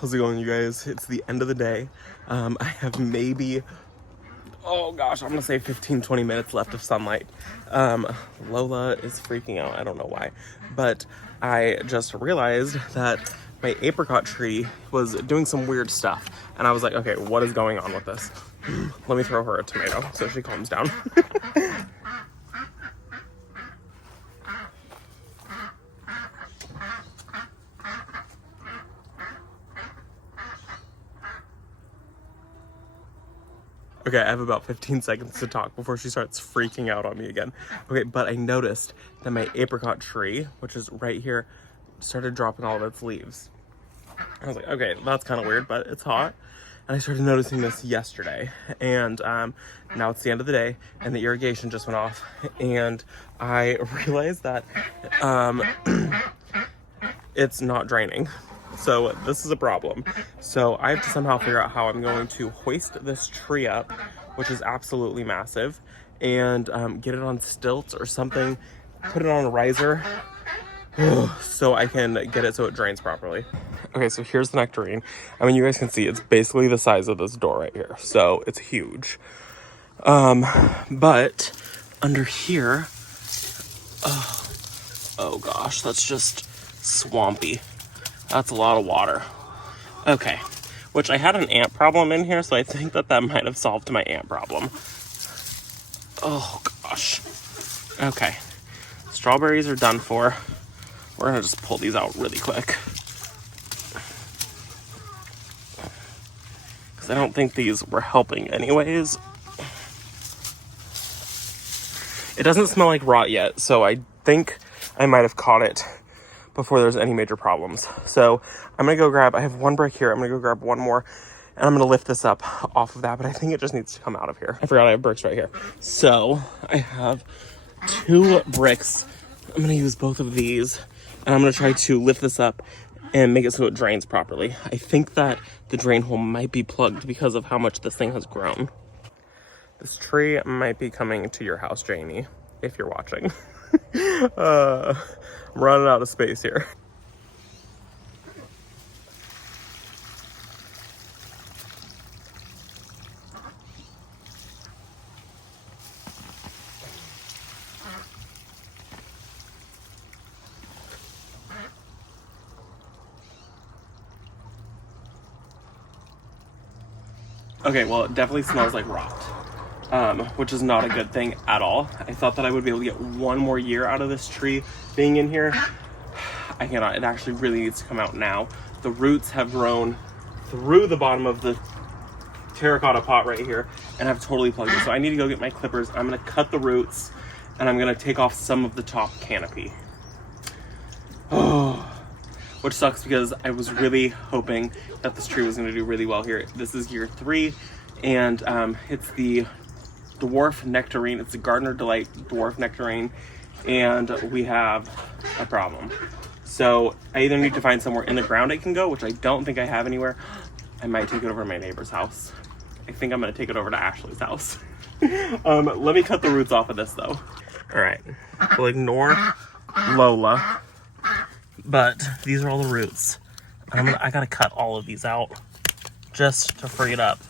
How's it going, you guys? It's the end of the day. I have maybe, oh gosh, I'm gonna say 15-20 minutes left of sunlight. Lola is freaking out. I don't know why, but I just realized that my apricot tree was doing some weird stuff, and I was like, okay, what is going on with this? Let me throw her a tomato so she calms down. Okay, I have about 15 seconds to talk before she starts freaking out on me again. Okay, but I noticed that my apricot tree, which is right here, started dropping all of its leaves. I was like, okay, that's kind of weird, but it's hot. And I started noticing this yesterday. And now it's the end of the day, and the irrigation just went off. And I realized that it's not draining. So this is a problem. So I have to somehow figure out how I'm going to hoist this tree up, which is absolutely massive, and get it on stilts or something, put it on a riser, so I can get it so it drains properly. Okay, so here's the nectarine. I mean, you guys can see it's basically the size of this door right here, so it's huge. But under here, oh gosh, that's just swampy. That's a lot of water. Okay, which I had an ant problem in here, so I think that might have solved my ant problem. Oh gosh. Okay, strawberries are done for. We're gonna just pull these out really quick, because I don't think these were helping anyways. It doesn't smell like rot yet, so I think I might have caught it before there's any major problems. So I'm gonna go grab, I have one brick here, I'm gonna go grab one more, and I'm gonna lift this up off of that, but I think it just needs to come out of here. I forgot I have bricks right here. So I have 2 bricks. I'm gonna use both of these, and I'm gonna try to lift this up and make it so it drains properly. I think that the drain hole might be plugged because of how much this thing has grown. This tree might be coming to your house, Jamie, if you're watching. I'm running out of space here. Okay, well, it definitely smells like rot, which is not a good thing at all. I thought that I would be able to get one more year out of this tree being in here. I cannot. It actually really needs to come out now. The roots have grown through the bottom of the terracotta pot right here, and I've totally plugged it. So I need to go get my clippers. I'm gonna cut the roots, and I'm gonna take off some of the top canopy. Oh, which sucks because I was really hoping that this tree was gonna do really well here. This is year 3, and it's the dwarf nectarine. It's the Gardener Delight dwarf nectarine, and we have a problem. So I either need to find somewhere in the ground it can go, which I don't think I have anywhere. I might take it over to my neighbor's house. I think I'm gonna take it over to Ashley's house. Let me cut the roots off of this though. All right, we'll ignore Lola, but these are all the roots. I gotta cut all of these out just to free it up.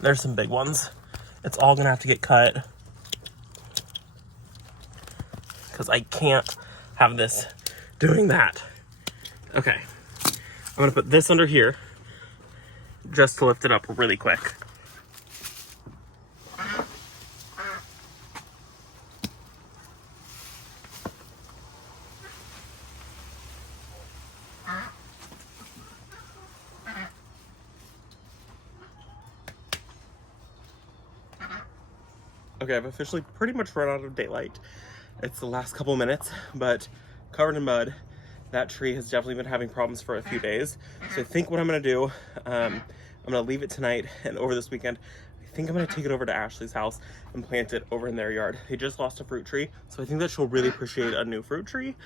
There's some big ones. It's all gonna have to get cut because I can't have this doing that. Okay, I'm gonna put this under here just to lift it up really quick. Okay, I've officially pretty much run out of daylight. It's the last couple minutes, but covered in mud. That tree has definitely been having problems for a few days. So I think what I'm gonna do, I'm gonna leave it tonight, and over this weekend, I think I'm gonna take it over to Ashley's house and plant it over in their yard. They just lost a fruit tree, so I think that she'll really appreciate a new fruit tree.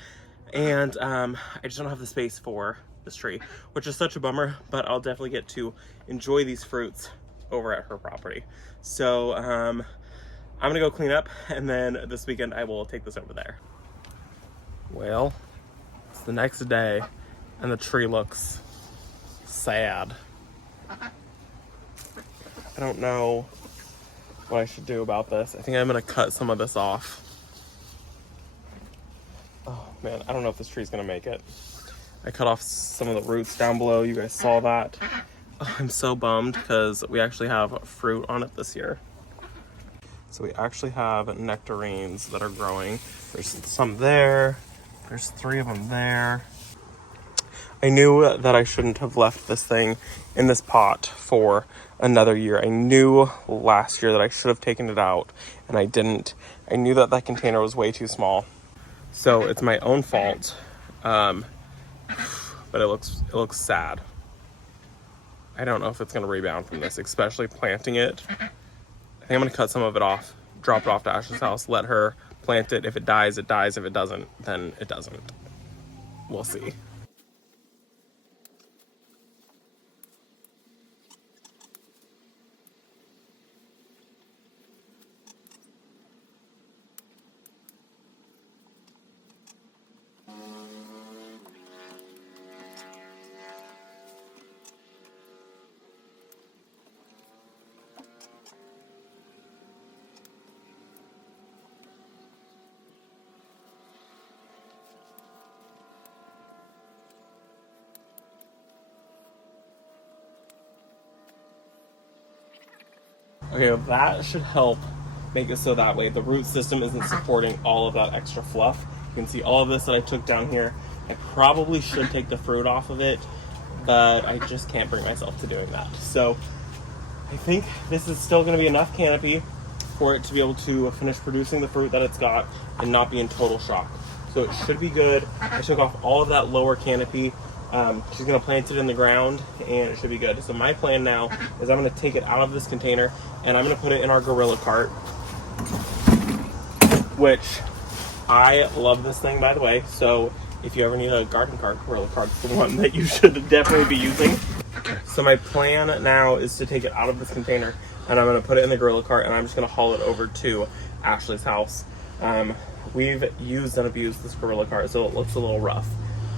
And I just don't have the space for this tree, which is such a bummer, but I'll definitely get to enjoy these fruits over at her property. So I'm gonna go clean up, and then this weekend I will take this over there. Well, it's the next day, and the tree looks sad. I don't know what I should do about this. I think I'm gonna cut some of this off. Oh man, I don't know if this tree's gonna make it. I cut off some of the roots down below. You guys saw that. Oh, I'm so bummed because we actually have fruit on it this year. So we actually have nectarines that are growing. There's some there. There's 3 of them there. I knew that I shouldn't have left this thing in this pot for another year. I knew last year that I should have taken it out, and I didn't. I knew that that container was way too small. So it's my own fault. But it looks sad. I don't know if it's gonna rebound from this, especially planting it. I think I'm gonna cut some of it off, drop it off to Ashley's house, let her plant it. If it dies, it dies. If it doesn't, then it doesn't. We'll see. Okay, well, that should help make it so that way the root system isn't supporting all of that extra fluff. You can see all of this that I took down here. I probably should take the fruit off of it, but I just can't bring myself to doing that. So I think this is still going to be enough canopy for it to be able to finish producing the fruit that it's got and not be in total shock. So it should be good. I took off all of that lower canopy. She's gonna plant it in the ground and it should be good. So my plan now is I'm gonna take it out of this container and I'm gonna put it in our Gorilla cart, which I love this thing, by the way. So if you ever need a garden cart, Gorilla cart's the one that you should definitely be using. So my plan now is to take it out of this container and I'm gonna put it in the Gorilla cart and I'm just gonna haul it over to Ashley's house. We've used and abused this Gorilla cart, so it looks a little rough,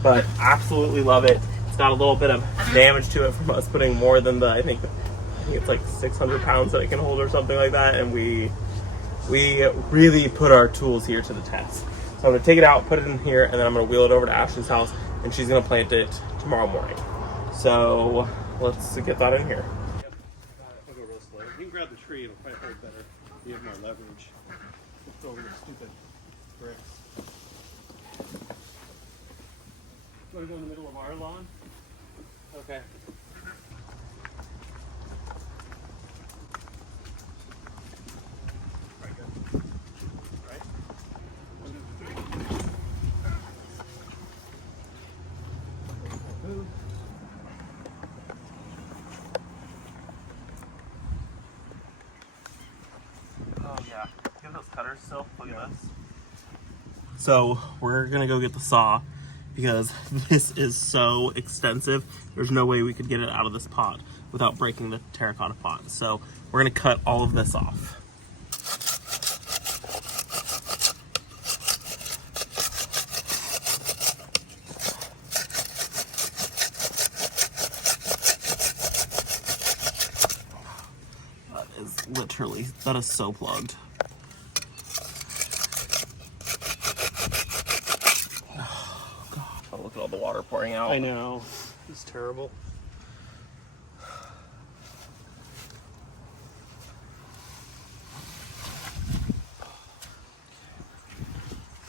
but absolutely love it. It's got a little bit of damage to it from us putting more than the, I think it's like 600 pounds that it can hold or something like that, and we really put our tools here to the test. So I'm gonna take it out, put it in here, and then I'm gonna wheel it over to Ashley's house, and she's gonna plant it tomorrow morning. So let's get that in here. Yep. I'll go real slow. You can grab the tree, it'll probably hold better. You have more leverage. Let's go over the stupid bricks. You want to go in the middle of our lawn? Okay. Right, good. Right? 1, 2, 3. Move. Oh yeah, get those cutters still. Look at this. So we're gonna go get the saw because this is so extensive. There's no way we could get it out of this pot without breaking the terracotta pot. So we're gonna cut all of this off. That is so plugged. Oh god, oh, look at all the water pouring out. I know. It's terrible.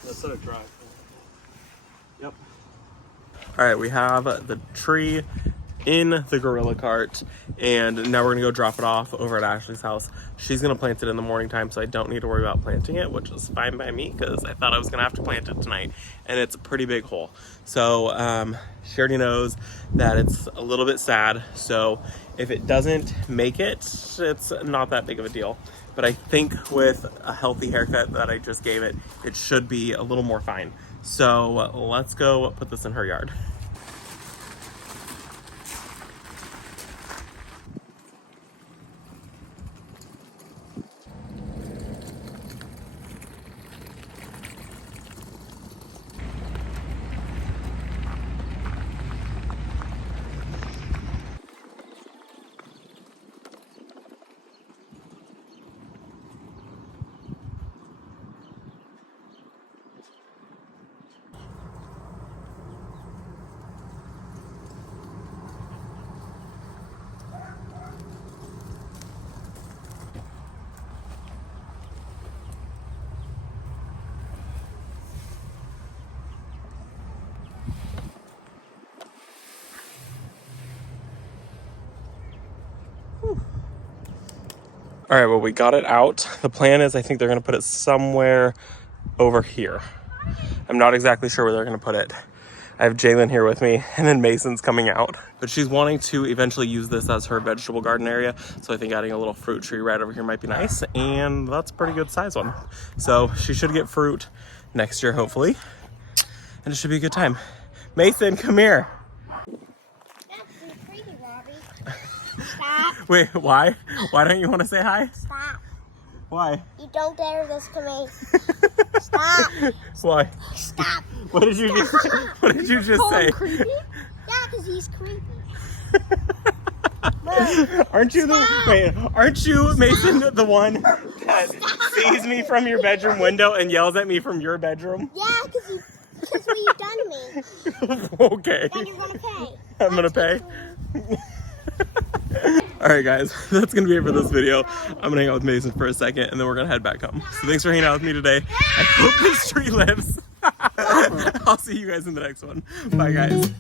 Let's let it dry. Yep. Alright, we have the tree in the Gorilla cart, and now we're gonna go drop it off over at Ashley's house. She's gonna plant it in the morning time, so I don't need to worry about planting it, which is fine by me because I thought I was gonna have to plant it tonight, and it's a pretty big hole. So she already knows that it's a little bit sad, so if it doesn't make it, it's not that big of a deal. But I think with a healthy haircut that I just gave it, it should be a little more fine. So let's go put this in her yard. All right, well, we got it out. The plan is I think they're gonna put it somewhere over here. I'm not exactly sure where they're gonna put it. I have Jalen here with me, and then Mason's coming out. But she's wanting to eventually use this as her vegetable garden area, so I think adding a little fruit tree right over here might be nice, and that's a pretty good size one. So she should get fruit next year, hopefully, and it should be a good time. Mason, come here. That's creepy, Robbie. Stop. Wait, why? Why don't you want to say hi? Stop. Why? You don't dare this to me. Stop. Why? Stop. What did you just, what did you just say? Creepy? Yeah, because he's creepy. Aren't you aren't you, Mason, the one that sees me from your bedroom window and yells at me from your bedroom? Yeah, because what you've done to me. Okay. Then you're gonna pay. I'm gonna pay. Alright guys, that's gonna be it for this video. I'm gonna hang out with Mason for a second and then we're gonna head back home. So thanks for hanging out with me today. I hope this tree lives. I'll see you guys in the next one. Bye guys.